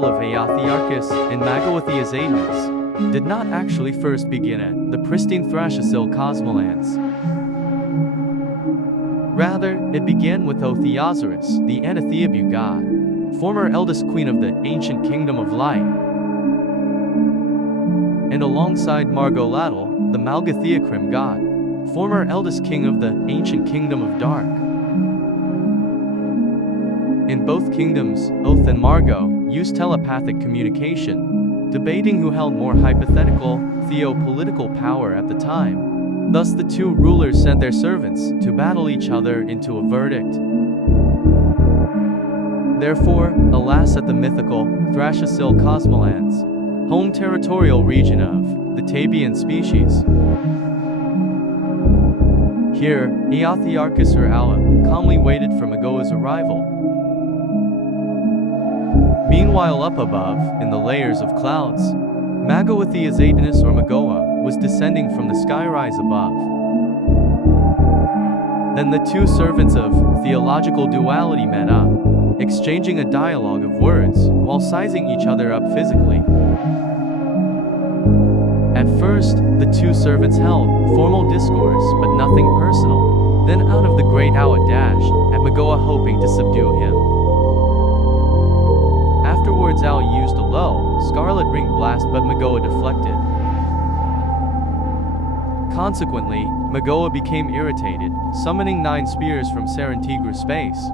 battle of Aeothiarchus and Magoa did not actually first begin at the pristine Thracisil cosmolands. Rather, it began with Otheosaurus, the Anatheabu god, former eldest queen of the ancient kingdom of light, and alongside Margolatl, the Malgathiacrim god, former eldest king of the ancient kingdom of dark. In both kingdoms, Oth and Margo used telepathic communication, debating who held more hypothetical, theopolitical power at the time. Thus the two rulers sent their servants to battle each other into a verdict. Therefore, alas, at the mythical Thracisil cosmolands, home territorial region of the Tabian species, here, Aeothiarchus or Aua calmly waited for Magoa's arrival. Meanwhile, up above, in the layers of clouds, Magoatheazatanus or Magoa was descending from the skyrise above. Then the two servants of theological duality met up, exchanging a dialogue of words while sizing each other up physically. At first, the two servants held formal discourse, but nothing personal. Then out of the great Aua dashed at Magoa, hoping to subdue him. Afterwards, Aua used a low, scarlet ring blast, but Magoa deflected. Consequently, Magoa became irritated, summoning 9 spears from Sarantigra space.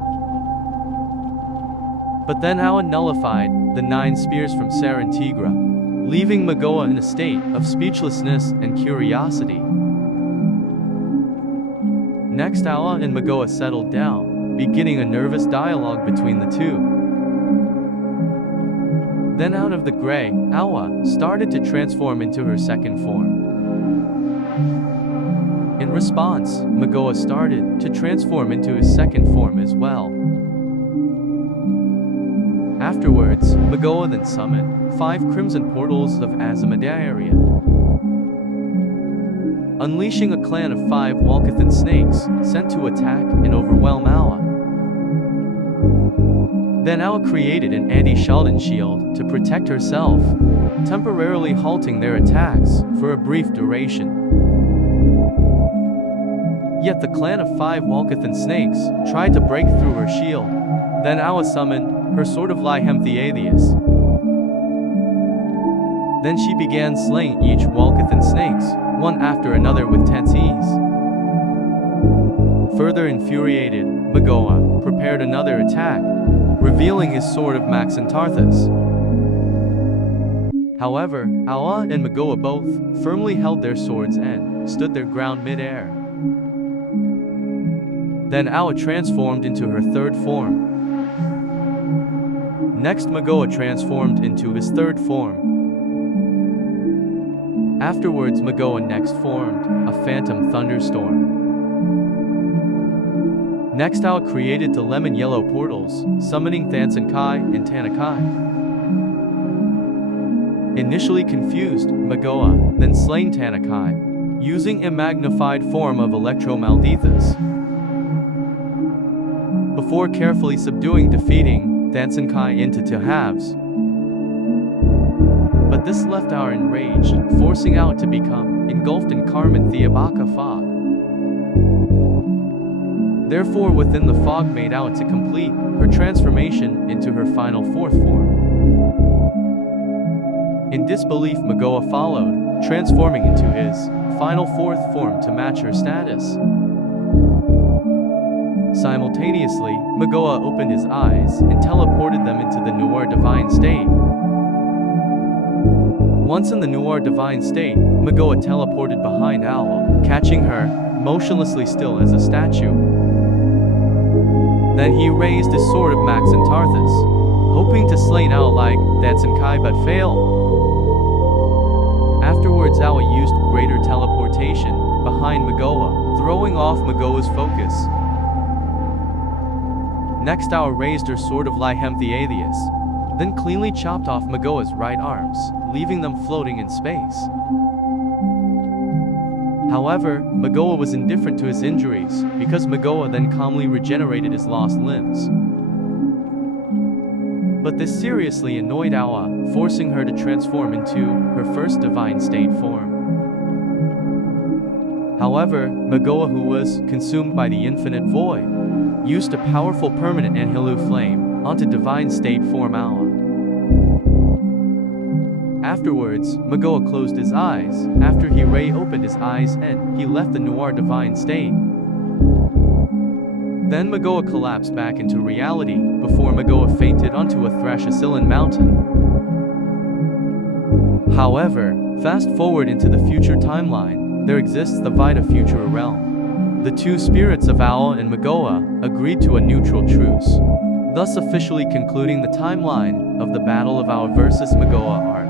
But then Aua nullified the 9 spears from Sarantigra, leaving Magoa in a state of speechlessness and curiosity. Next, Aua and Magoa settled down, beginning a nervous dialogue between the two. Then out of the gray, Aua started to transform into her second form. In response, Magoa started to transform into his second form as well. Afterwards, Magoa then summoned 5 crimson portals of Azamadaria, unleashing a clan of 5 Walkathan snakes sent to attack and overwhelm Aua. Then Aua created an anti-Sheldon shield to protect herself, temporarily halting their attacks for a brief duration. Yet the clan of 5 Walkathan snakes tried to break through her shield. Then Aua summoned her sword of Lyhemtheatheus. Then she began slaying each Walkathan snakes, one after another with tense ease. Further infuriated, Magoa prepared another attack, revealing his sword of Maxentarthus. However, Aua and Magoa both firmly held their swords and stood their ground mid-air. Then Aua transformed into her third form. Next, Magoa transformed into his third form. Afterwards, Magoa next formed a phantom thunderstorm. Next, Aua created the lemon-yellow portals, summoning Thansankai and Tanakai. Initially confused, Magoa then slain Tanakai, using a magnified form of Electromaldethus, before carefully defeating Thansankai into 2 halves. But this left Aua enraged, forcing Aua to become engulfed in Carmen Theabaka fog. Therefore, within the fog made Aua to complete her transformation into her final 4th form. In disbelief, Magoa followed, transforming into his final 4th form to match her status. Simultaneously, Magoa opened his eyes and teleported them into the Noir Divine state. Once in the Noir Divine state, Magoa teleported behind Aua, catching her motionlessly still as a statue. Then he raised his sword of Maxentarthus, hoping to slay Aua like Thansankai, but failed. Afterwards, Aua used greater teleportation behind Magoa, throwing off Magoa's focus. Next, Aua raised her sword of Lyhemtheatheus, then cleanly chopped off Magoa's right arms, leaving them floating in space. However, Magoa was indifferent to his injuries, because Magoa then calmly regenerated his lost limbs. But this seriously annoyed Awa, forcing her to transform into her first divine state form. However, Magoa, who was consumed by the infinite void, used a powerful permanent Anhilu flame onto divine state form Awa. Afterwards, Magoa closed his eyes. After he opened his eyes and he left the Noir divine state. Then Magoa collapsed back into reality before Magoa fainted onto a Thrashasilan mountain. However, fast forward into the future timeline, there exists the Vita Futura realm. The two spirits of Owl and Magoa agreed to a neutral truce, thus officially concluding the timeline of the Battle of Owl versus Magoa arc.